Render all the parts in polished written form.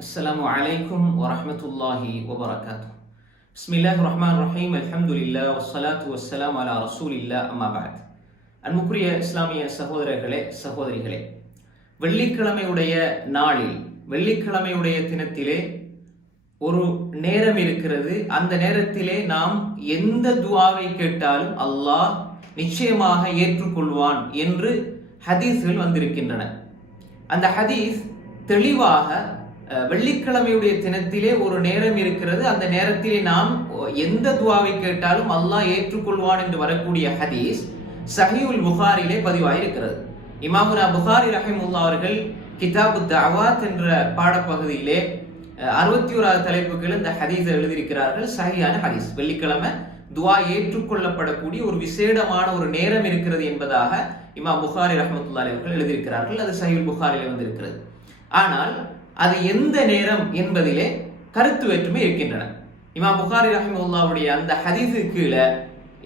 அஸ்ஸலாமு அலைக்கும் வரஹ்மத்துல்லாஹி வபரகாத்துஹு. பிஸ்மில்லாஹிர் ரஹ்மானிர் ரஹீம். அல்ஹம்துலில்லாஹ் வஸ்ஸலாத்து வஸ்ஸலாமு அலா ரசூலில்லாஹ். அம்மா பஅத். அன்புக்குரிய இஸ்லாமிய சகோதரர்களே, சகோதரிகளே, வெள்ளிக்கிழமையுடைய நாளில், வெள்ளிக்கிழமையுடைய தினத்திலே ஒரு நேரம் இருக்கிறது. அந்த நேரத்திலே நாம் எந்த துஆவை கேட்டாலும் அல்லாஹ் நிச்சயமாக ஏற்றுக்கொள்வான் என்று ஹதீஸ்கள் வந்திருக்கின்றன. அந்த ஹதீஸ் தெளிவாக வெள்ளிக்கிழமையுடைய தினத்திலே ஒரு நேரம் இருக்கிறது, அந்த நேரத்திலே நாம் எந்த துஆவை கேட்டாலும் அல்லாஹ் ஏற்றுக்கொள்வான் என்று வரக்கூடிய ஹதீஸ் சஹீஹுல் புகாரிலே பதிவாயிருக்கிறது. இமாமுனா புகாரி ரஹிமஹுல்லாஹ் அவர்கள் கிதாபு தஅவாத் என்ற பாடப்பகுதியிலே 61வது தலைப்புகள் இந்த ஹதீஸை எழுதியிருக்கிறார்கள். சஹீஹான ஹதீஸ். வெள்ளிக்கிழமை துஆ ஏற்றுக்கொள்ளப்படக்கூடிய ஒரு விசேடமான ஒரு நேரம் இருக்கிறது என்பதாக இமாம் புகாரி ரஹ்மத்துல்லாஹி அவர்கள் எழுதியிருக்கிறார்கள். அது சஹீஹுல் புகாரிலே வந்திருக்கிறது. ஆனால் அது எந்த நேரம் என்பதிலே கருத்து வேற்றுமை இருக்கின்றன. இமாம் புகாரி ரஹிமஹுல்லாஹ்வுடைய அந்த ஹதீஸுக்கு கீழே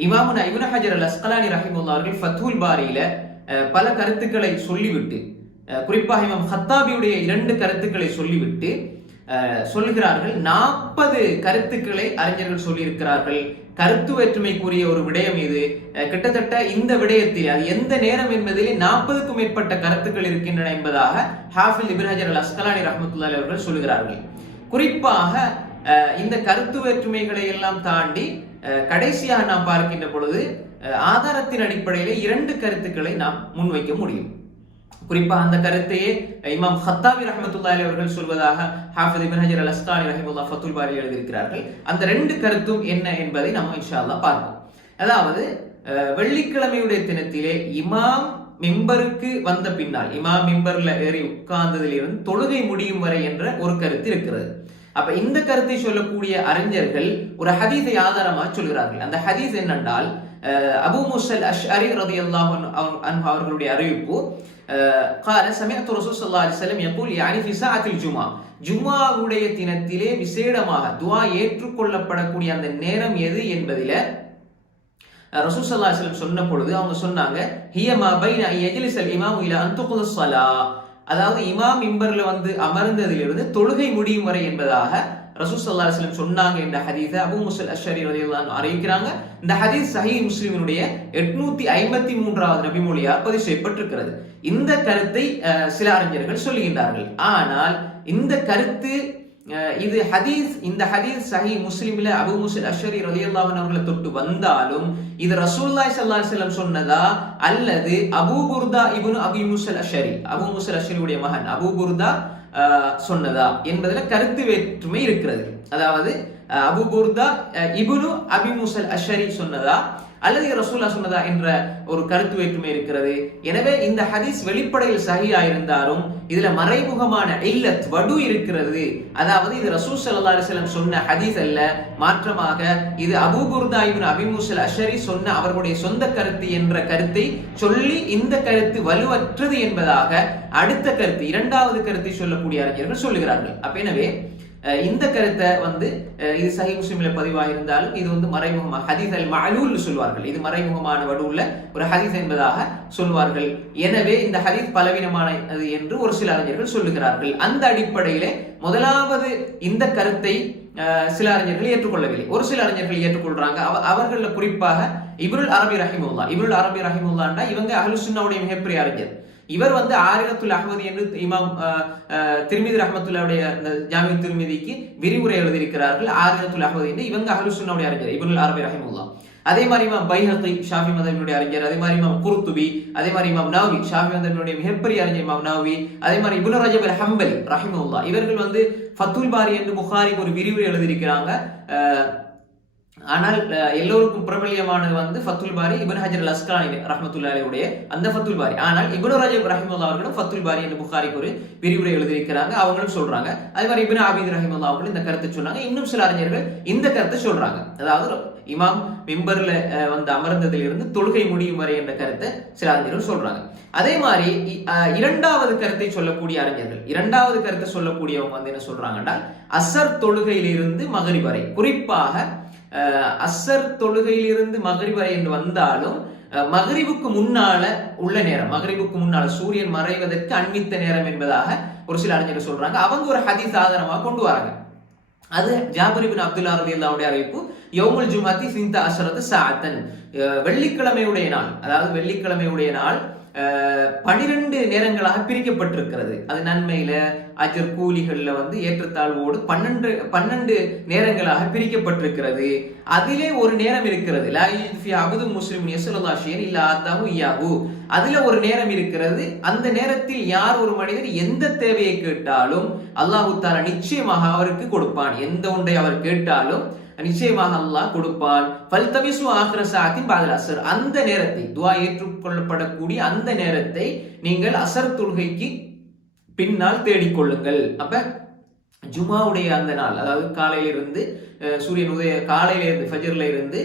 இமாமுனா இப்னு ஹஜர் அல் அஸ்கலானி ரஹிமஹுல்லாஹ் அவர்கள் ஃபத்ஹுல் பாரியில பல கருத்துக்களை சொல்லிவிட்டு, குறிப்பாக இமாம் ஹத்தாபியுடைய 2 கருத்துக்களை சொல்லிவிட்டு சொல்கிறார்கள், 40 கருத்துக்களை அறிஞர்கள் சொல்லியிருக்கிறார்கள். கருத்து வேற்றுமைக்குரிய ஒரு விடயம் இது. கிட்டத்தட்ட இந்த விடயத்தில் அது எந்த நேரம் என்பதிலே 40க்கும் மேற்பட்ட கருத்துக்கள் இருக்கின்றன என்பதாக ஹாஃபிஸ் இப்னு ஹஜர் அல் அஸ்கலானி ரஹ்மத்துல்லாஹி அவர்கள் சொல்கிறார்கள். குறிப்பாக இந்த கருத்து வேற்றுமைகளை எல்லாம் தாண்டி கடைசியாக நாம் பார்க்கின்ற பொழுது ஆதாரத்தின் அடிப்படையில் 2 கருத்துக்களை நாம் முன்வைக்க முடியும். குறிப்பாக அந்த கருத்தையே இமாம் ஹத்தாபி ரஹ்மத்துல்லாஹி அவர்கள் சொல்வதாக ஹாஃபிஸ் இப்னு ஹஜர் அல் அஸ்கலானி ரஹிமஹுல்லாஹ் ஃபத்ஹுல் பாரியில் எழுதியிருக்கிறார்கள். அந்த 2 கருத்தும் என்ன என்பதை நாம் இன்ஷா அல்லாஹ் பார்ப்போம். அதாவது வெள்ளிக்கிழமையுடைய தினத்திலே இமாம் மிம்பருக்கு வந்த பின்னால், இமாம் மிம்பர்ல ஏறி உட்கார்ந்ததிலிருந்து தொழுகை முடியும் வரை என்ற ஒரு கருத்து இருக்கிறது. அப்ப இந்த கருத்தை சொல்லக்கூடிய அறிஞர்கள் ஒரு ஹதீஸை ஆதாரமாக சொல்கிறார்கள். அந்த ஹதீஸ் என்னென்றால், அபூ மூஸல் அஷ்அரி ரலியல்லாஹு அன்ஹு அவர்களுடைய அறிவிப்பு, قال سمعت رسول صلى الله عليه وسلم يقول يعني في ساعة الجمعة, ஜும்ஆவுடைய தினத்திலே விசேடமாக துஆ ஏற்றுக்கொள்ளப்படக்கூடிய அந்த நேரம் எது என்பதில ரசூல் ஸல்லல்லாஹு அலைஹி வஸல்லம் சொன்ன பொழுது அவங்க சொன்னாங்க, ஹிய மா பைன யஜ்லிஸல் இமாமு இலா அன் துக்லஸ் ஸலா, அதாவது இமாம் மிம்பர்ல வந்து அமர்ந்ததிலிருந்து தொழுகை முடியும் வரை என்பதாக ரசூல் ஸல்லல்லாஹு அலைஹி வஸல்லம் சொன்னாங்க என்ற ஹதீஸை அபூ மூஸல் அஷ்அரி ரலியல்லாஹு அன்ஹு அறிவிக்கிறாங்க. இந்த ஹதீஸ் சஹீஹ் முஸ்லிமினுடைய 853வது நபிமொழியாக பதிவு செய்யப்பட்டிருக்கிறது. இந்த கருத்தை சில அறிஞர்கள் சொல்லுகின்றார்கள். ஆனால் இந்த கருத்து இது ஹதீஸ், இந்த ஹதீஸ் சஹீஹ் முஸ்லிமில் அபூ மூஸல் அஷ்அரி ரலியல்லாஹு அன்ஹு அவர்களை தொட்டு வந்தாலும் இது ரசூலுல்லாஹி ஸல்லல்லாஹு அலைஹி வஸல்லம் சொன்னதா அல்லது அபூ புர்தா இப்னு அபீ மூஸல் அஷ்அரி, அபூ மூஸல் அஷ்அரியுடைய மகன் அபூ புர்தா சொன்னதா என்பதில் கருத்து வேற்றுமை இருக்கிறது. அதாவது அபூ புர்தா இப்னு அபீ மூஸல் அஷ்அரி சொன்னதா அல்லது ரசூலுல்லாஹ் சொன்னதா என்ற ஒரு கருத்து வேற்றுமை இருக்கிறது. எனவே இந்த ஹதீஸ் வெளிப்படையில் சஹீஹா இருந்தாலும் இதுல மறைமுகமான இல்லத் வடு இருக்கிறது. அதாவது இது ரசூல் ஸல்லல்லாஹு அலைஹி வஸல்லம் சொன்ன ஹதீஸ் அல்ல, மாற்றமாக இது அபூ புர்தா இப்னு அபீ மூஸல் அஷ்அரி சொன்ன அவர்களுடைய சொந்த கருத்து என்ற கருத்தை சொல்லி இந்த கருத்து வலுவற்றது என்பதாக அடுத்த கருத்து, 2வது கருத்தை சொல்லக்கூடிய அறிஞர்கள் சொல்லுகிறார்கள். அப்ப எனவே இந்த கருத்தை வந்து இது சஹீஹ் முஸ்லிம்ல பதிவாக இருந்தாலும் இது வந்து மறைமுகமாக ஹதீஸ் அல் மஅலூல் சொல்வார்கள். இது மறைமுகமான வடுவுள்ள ஒரு ஹதீஸ் என்பதாக சொல்வார்கள். எனவே இந்த ஹதீஸ் பலவீனமானது என்று ஒரு சில அறிஞர்கள் சொல்லுகிறார்கள். அந்த அடிப்படையிலே முதலாவது இந்த கருத்தை சில அறிஞர்கள் ஏற்றுக்கொள்ளவில்லை, ஒரு சில அறிஞர்கள் ஏற்றுக்கொள்றாங்க. அவர்கள குறிப்பாக இப்னுல் அரபி ரஹிமஹுல்லாஹ். இப்னுல் அரபி ரஹிமஹுல்லாஹ்னா இவங்க அஹ்லுஸ் சுன்னவுடைய மிகப்பெரிய அறிஞர். இவர் வந்து ஆரிலத்துல் அஹ்மதி என்று இமாம் திர்மிதி ரஹ்மத்துல்லாஹுடைய ஜாமி திர்மிதிக்கு விரிவுரை எழுதியிருக்கிறார்கள். ஆரிலத்துல் அஹ்மதி என்று இவங்க அஹ்லுஸ் சுன்னவுடைய அறிஞர் இப்னுல் அரபி ரஹிமஹுல்லாஹ். அதே மாதிரி இமாம் பைஹகி ஷாஃபி மதஹ்பினுடைய அறிஞர், அதே மாதிரி இமாம் குர்துபி, அதே மாதிரி இமாம் நவவி ஷாஃபி மதஹ்பினுடைய மிகப்பெரிய அறிஞர் இமாம் நவவி, அதே மாதிரி இப்னு ரஜப் அல் ஹம்பலி ரஹிமஹுல்லாஹ். இவர்கள் வந்து ஃபத்ஹுல் பாரி என்று புகாரிக்கு ஒரு விரிவுரை எழுதியிருக்கிறாங்க. ஆனால் எல்லோருக்கும் பிரபல்யமானது வந்து ஃபத்ஹுல் பாரி இப்னு ஹஜர் அல் அஸ்கலானி ரஹ்மத்துல்லாஹி அலைஹி அந்த ஃபத்ஹுல் பாரி. ஆனால் இப்னு ரஜப் ரஹிமஹுல்லாஹ் அவர்களும் ஃபத்ஹுல் பாரி என்று புகாரிக்கு ஒரு விரிவுரை எழுதியிருக்கிறாங்க, அவங்களும் சொல்றாங்க. அதே மாதிரி இப்னு ஆபீத் ரஹிமஹுல்லாஹ் அவர்கள் இந்த கருத்தை சொன்னாங்க. இன்னும் சில அறிஞர்கள் இந்த கருத்தை சொல்றாங்க. அதாவது இமாம் மிம்பர்ல வந்து அமர்ந்ததிலிருந்து தொழுகை முடியும் வரை என்ற கருத்தை சில அறிஞர்கள் சொல்றாங்க. அதே மாதிரி 2வது கருத்தை சொல்லக்கூடிய அறிஞர்கள், 2வது கருத்தை சொல்லக்கூடியவங்க வந்து என்ன சொல்றாங்கன்னா, அஸ்ர் தொழுகையிலிருந்து மக்ரிப் வரை, குறிப்பாக அஸ்ர் தொழுகையிலிருந்து மக்ரிப் வரை என்று வந்தாலும் மகரிபுக்கு முன்னால உள்ள நேரம், மகரிபுக்கு முன்னால சூரியன் மறைவதற்கு அண்மித்த நேரம் என்பதாக ஒரு சில அறிஞர்கள் சொல்றாங்க. அவங்க ஒரு ஹதீஸ் ஆதாரமாக கொண்டு வராங்க. அது ஜாபிர் இப்னு அப்துல்லா ரலியல்லாஹு அறிவிப்பு, யௌமுல் ஜும்அத்தி சின்த அஷரத்து சாஅத்தன், வெள்ளிக்கிழமையுடைய நாள், அதாவது வெள்ளிக்கிழமையுடைய நாள் 12 நேரங்களாக பிரிக்கப்பட்டிருக்கிறது. அது நன்மையில அஜர் கூலிகள்ல ஏற்றத்தாழ்வோடு 12 நேரங்களாக பிரிக்கப்பட்டிருக்கிறது. அதிலே ஒரு நேரம் இருக்கிறது, லா யஜ்ஃபி அப்து முஸ்லிம் யஸல்லல்லாஹு ஷைஅன் இல்லா ஆதாஹு இய்யாஹு, அதுல ஒரு நேரம் இருக்கிறது. அந்த நேரத்தில் யார் ஒரு மனிதர் எந்த தேவையை கேட்டாலும் அல்லாஹ் தஆலா நிச்சயமாக அவருக்கு கொடுப்பான். எந்த ஒன்றை அவர் கேட்டாலும் நிச்சயமாக அல்லாஹ் கொடுப்பான். ஃபல்தமிசு ஆகிர சாஅத்தின் பஅதல் அஸ்ர், அந்த நேரத்தை, துஆ ஏற்றுக்கொள்ளப்படக்கூடிய அந்த நேரத்தை நீங்கள் அசர் தொழுகைக்கு பின்னால் தேடிக்கொள்ளுங்கள். அப்ப ஜுமாவுடைய அந்த நாள், அதாவது காலையிலிருந்து சூரியன் காலையிலிருந்து ஃபஜ்ர்ல இருந்து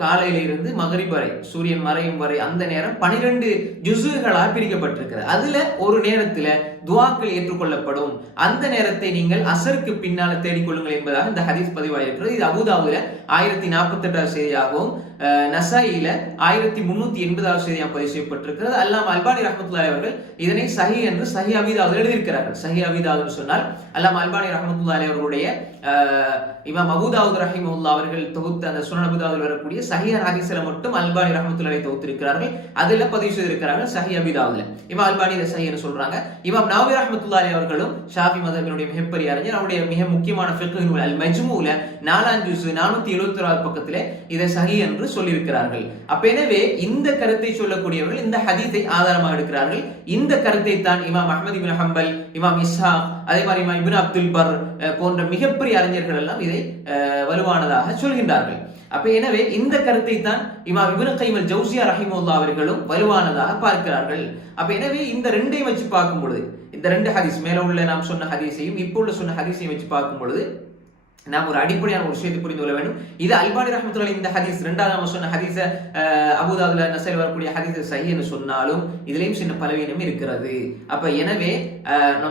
காலையிலிருந்து மகரிப் வரை, சூரியன் மறையும் வரை அந்த நேரம் 12 ஜுஸுகளாக பிரிக்கப்பட்டிருக்கிறது. அதுல ஒரு நேரத்துல துஆக்கள் ஏற்றுக்கொள்ளப்படும். அந்த நேரத்தை நீங்கள் அசருக்கு பின்னால தேடிக்கொள்ளுங்கள் என்பதாக இந்த ஹதீஸ் பதிவாயிருக்கிறது. இது அபூதாவுல 1048வது செய்தியாகவும் நசாயில 1380வது செய்தியாக பதிவு செய்யப்பட்டிருக்கிறது. அல்லாம அல்பானி ரஹ்மத்துல்லாஹி அவர்கள் இதனை சஹீ என்று சஹீ அபீதாவுல எழுதியிருக்கிறார்கள். சஹீ அபீதாவுன்னு சொன்னால் அல்லாம அல்பானி ரஹ்மத்துல்லாஹி அவர்களுடைய இமாம் அபூதாவுத் ரஹிமஹுல்லாஹ் அவர்கள் தொகுத்த அந்த சுனன் அபூதாவுல வரக்கூடிய சஹீஹ் ஹதீஸ்ல மட்டும் அல்பானி ரஹ்மத்துல்லாஹி தொகுத்திருக்கிறார்கள். அதுல பதிவு செய்திருக்கிறார்கள் சஹீஹ் அபீதாவுல. இமாம் அல்பானி இதை சஹீஹ்னு சொல்றாங்க. இமாம் நவவி ரஹ்மத்துல்லாஹி அவர்களும் ஷாஃபி மذஹபினுடைய மிகப்பெரிய அறிஞர், அவருடைய மிக முக்கியமான ஃபிக்ஹ் நூல் அல் மஜ்மூல 4 ஜுஸ் 476 பக்கத்திலே இதை சஹீஹ் என்று சொல்லியிருக்கிறார்கள். அப்ப எனவே இந்த கருத்தை சொல்லக்கூடியவர்கள் இந்த ஹதீஸை ஆதாரமாக எடுக்கிறார்கள். இந்த கருத்தை தான் இமாம் அஹ்மத் இப்னு ஹம்பல், இமாம் இஸ்ஹாக், அதே மாதிரி இமாம் இப்னு அப்துல் பர் போன்ற மிகப்பெரிய அறிஞர்கள் எல்லாம் இதை வலுவானதாக சொல்கின்றார்கள். அப்ப எனவே இந்த கருத்தை தான் இமாம் இப்னு கைம் அல் ஜௌசியா ரஹிமஹுல்லாஹ் அவர்களும் வலுவானதாக பார்க்கிறார்கள். அப்ப எனவே இந்த ரெண்டையும் வச்சு பார்க்கும் பொழுது, இந்த ரெண்டு ஹதீஸ், மேல உள்ள நாம் சொன்ன ஹதீஸையும் இப்போ உள்ள சொன்ன ஹதீஸையும் வச்சு பார்க்கும் பொழுது நாம் ஒரு அடிப்படையான ஒரு விஷயத்தை புரிந்து கொள்ள வேண்டும். இது அல்பானி ரஹ்மத்துல்லாஹி இந்த ஹதீஸ், ரெண்டாவது நம்ம சொன்ன ஹதீஸ அபூதாவுல நஸைல வரக்கூடிய ஹதீஸ் சஹீஹ்னு சொன்னாலும் இதுலயும் சின்ன பலவீனம் இருக்கிறது. அப்ப எனவே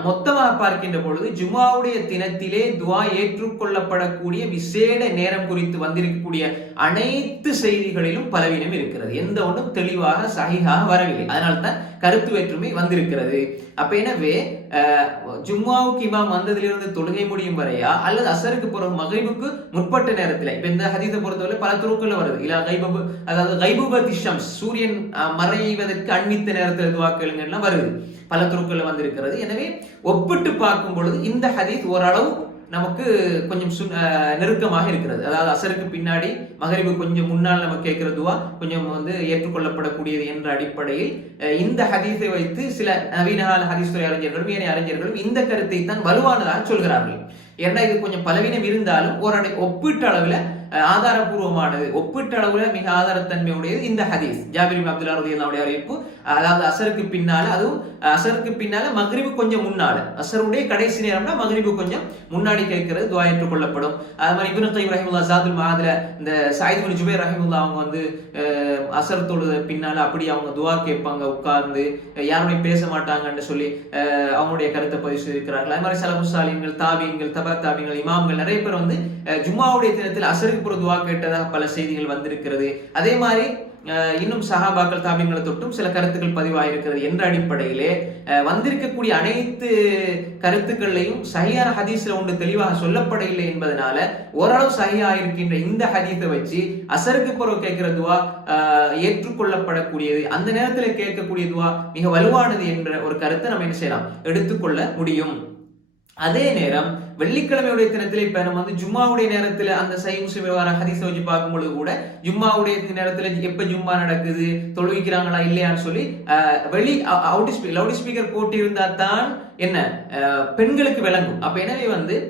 மொத்தமாக பார்க்கின்ற பொழுது ஜும்ஆவுடைய தினத்திலே துஆ ஏற்றுக்கொள்ளப்படக்கூடிய விசேட நேரம் குறித்து வந்திருக்கக்கூடிய அனைத்து செய்திகளிலும் பலவீனம் இருக்கிறது. எந்த ஒன்றும் தெளிவாக சஹீஹாக வரவில்லை. அதனால்தான் கருத்து வேற்றுமை வந்திருக்கிறது. அப்ப எனவே ஜும்ஆவுக்கு இமாம் வந்ததிலிருந்து தொழுகை முடியும் வரையா, அல்லது அசருக்கு பிறகு மகரிபுக்கு முற்பட்ட நேரத்தில், இப்ப இந்த ஹதீஸை பொறுத்தவரை பல துருக்கள்ல வருது. இலா கைபு, அதாவது கைபுபத்தி ஷம்ஸ், சூரியன் மறைவதற்கு அண்மித்த நேரத்தில் துஆ கேளுங்க வருது, பல துருக்கள்ல வந்திருக்கிறது. எனவே ஒப்பிட்டு பார்க்கும் பொழுது இந்த ஹதீஸ் ஓரளவு நமக்கு கொஞ்சம் நெருக்கமாக இருக்கிறது. அதாவது அசருக்கு பின்னாடி மகரிபு கொஞ்சம் முன்னால் நம்ம கேட்கிற துஆ கொஞ்சம் ஏற்றுக்கொள்ளப்படக்கூடியது என்ற அடிப்படையில் இந்த ஹதீஸை வைத்து சில நவீன கால ஹதீஸ் துறை அறிஞர்களும் ஏனைய அறிஞர்களும் இந்த கருத்தை தான் வலுவானதாக சொல்கிறார்கள். ஏன்னா இது கொஞ்சம் பலவீனம் இருந்தாலும் ஒரு ஒப்பீட்டு அளவுல ஆதாரபூர்வமானது, ஒப்பீட்டு அளவுல மிக ஆதாரத்தன்மையுடையது இந்த ஹதீஸ். ஜாபிர் இப்னு அப்துல்லா ரலியல்லாஹு அறிவிப்பு, அதாவது அசருக்கு பின்னால, அதுவும் அசருக்கு பின்னால மக்ரிபு கொஞ்சம் முன்னால, அசருடைய கடைசி நேரம்னா மக்ரிபு கொஞ்சம் முன்னாடி கேட்கிறது துஆ ஏற்றுக்கொள்ளப்படும். அது மாதிரி இப்னு கைம் ரஹிமஹுல்லாஹ் ஜாதுல் மஆத்ல இந்த சயீத் இப்னு ஜுபைர் ரஹிமஹுல்லாஹ் அவங்க அசர் தொழுத பின்னால அப்படி அவங்க துஆ கேட்பாங்க உட்கார்ந்து, யாருமே பேச மாட்டாங்கன்னு சொல்லி அவங்களுடைய கருத்தை பதிவு செய்திருக்கிறார்கள். அது மாதிரி ஸலஃபுஸ் ஸாலிஹீன்கள், தாபீன்கள், தபா தாபீன்கள், இமாம்கள் நிறைய பேர் ஜும்ஆவுடைய தினத்தில் அசருக்கு துஆ கேட்டதாக பல செய்திகள் வந்திருக்கிறது. அதே மாதிரி இன்னும் சஹாபாக்கள், தாபீன்களை தொட்டும் சில கருத்துக்கள் பதிவாயிருக்கிறது என்ற அடிப்படையிலே வந்திருக்கக்கூடிய அனைத்து கருத்துக்களையும் சஹீஹான ஹதீஸ்ல ஒன்று தெளிவாக சொல்லப்படவில்லை என்பதனால ஓரளவு சஹீஹாக இருக்கின்ற இந்த ஹதீஸை வச்சு அசருக்கு பிறகு கேட்கிற துஆ ஏற்றுக்கொள்ளப்படக்கூடியது, அந்த நேரத்தில் கேட்கக்கூடிய துஆ மிக வலுவானது என்ற ஒரு கருத்தை நம்ம என்ன செய்யலாம், எடுத்துக்கொள்ள முடியும். அதே நேரம் வெள்ளிக்கிழமையுடைய தினத்தில் இப்ப நம்ம ஜும்மாவுடைய நேரத்துல அந்த சஹீஹ் முஸ்லிம் வர ஹதீஸை வச்சு பார்க்கும்பொழுது கூட ஜும்மாவுடைய நேரத்துல எப்ப ஜும்மா நடக்குது, தொழுவிக்கிறாங்களா இல்லையான்னு சொல்லி லவுட் ஸ்பீக்கர் போட்டு இருந்தா தான் என்ன பெண்களுக்கு விளங்கும். அப்ப எனவே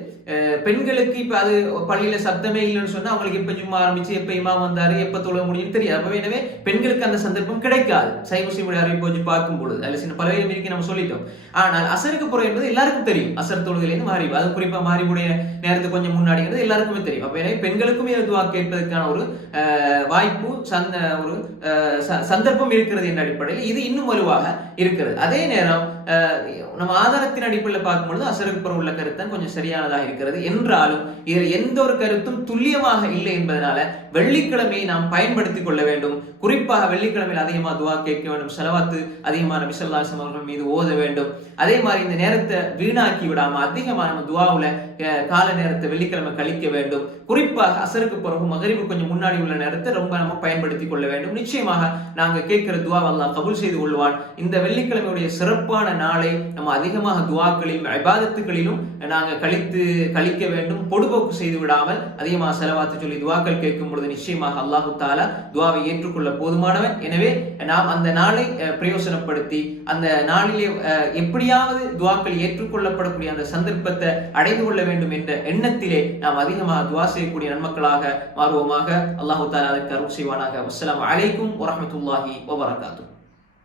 பெண்களுக்கு இப்ப அது பள்ளியில சத்தமே இல்லைன்னு சொன்னா அவங்களுக்கு எப்ப ஜும்மா ஆரம்பிச்சு, எப்ப இமாம் வந்தாரு, எப்ப தொழ முடியும் தெரியாது. அப்ப எனவே பெண்களுக்கு அந்த சந்தர்ப்பம் கிடைக்காது. சஹீஹ் முஸ்லிம் அறிவிப்பு வச்சு பார்க்கும் பொழுது அதுல சின்ன பலவீனம் இருக்கு நம்ம சொல்லிட்டோம். ஆனால் அசருக்கு புறம் என்பது எல்லாருக்கும் தெரியும். அசர் தொழுகையிலிருந்து மகரிப், அது குறிப்பா மகரிபுடைய நேரத்துக்கு கொஞ்சம் முன்னாடிங்கிறது எல்லாருக்குமே தெரியும். அப்ப எனவே பெண்களுக்குமே துஆ கேட்பதற்கான ஒரு வாய்ப்பு, ஒரு சந்தர்ப்பம் இருக்கிறது என்ற அடிப்படையில் இது இன்னும் வலுவாக இருக்கிறது. அதே நேரம் நம்ம ஆதாரத்தின் அடிப்படையில் பார்க்கும்பொழுது அசருக்கு பிறகு உள்ள கருத்தான் கொஞ்சம் சரியானதாக இருக்கிறது. என்றாலும் இதில் எந்த ஒரு கருத்தும் துல்லியமாக இல்லை என்பதனால வெள்ளிக்கிழமையை நாம் பயன்படுத்திக் கொள்ள வேண்டும். குறிப்பாக வெள்ளிக்கிழமையில் அதிகமாக துவா கேட்க வேண்டும், ஸலவாத்து அதிகமாக நபி ஸல்லல்லாஹு அலைஹி வஸல்லம் அவர்கள் மீது ஓத வேண்டும். அதே மாதிரி இந்த நேரத்தை வீணாக்கி விடாம அதிகமாக நம்ம துவாவுல கால நேரத்தை வெள்ளிக்கிழமை கழிக்க வேண்டும். குறிப்பாக அசருக்கு பிறகு மகரிபு கொஞ்சம் முன்னாடி உள்ள நேரத்தை ரொம்ப நம்ம பயன்படுத்திக் கொள்ள வேண்டும். நிச்சயமாக நாங்க கேட்கிற துவா அல்லாஹ் கபூல் செய்து கொள்வான். இந்த வெள்ளிக்கிழமையுடைய சிறப்பான நாளை நம்ம அதிகமாக துவாக்களிலும் இபாதத்துகளிலும் நாங்க கழிக்க வேண்டும். பொடுபோக்கு செய்து விடாமல் அதிகமாக ஸலவாத்து சொல்லி துவாக்கள் கேட்கும் பொழுது நிச்சயமாக அல்லாஹு தஆலா துவாவை ஏற்றுக்கொள்ள போதுமானவன். எனவே நாம் அந்த நாளை பிரயோசனப்படுத்தி அந்த நாளிலே எப்படியாவது துவாக்கள் ஏற்றுக்கொள்ளப்படக்கூடிய அந்த சந்தர்ப்பத்தை அடைந்து கொள்ள வேண்டும் என்ற எண்ணத்திலே நாம் அதிகமாக துவா செய்யக்கூடிய நன்மக்களாக மாறுவோமாக. அல்லாஹு தஆலா அதற்கு அருள் செய்வானாக. அஸ்ஸலாமு அலைக்கும் வரஹ்மத்துல்லாஹி வபரகாத்துஹு.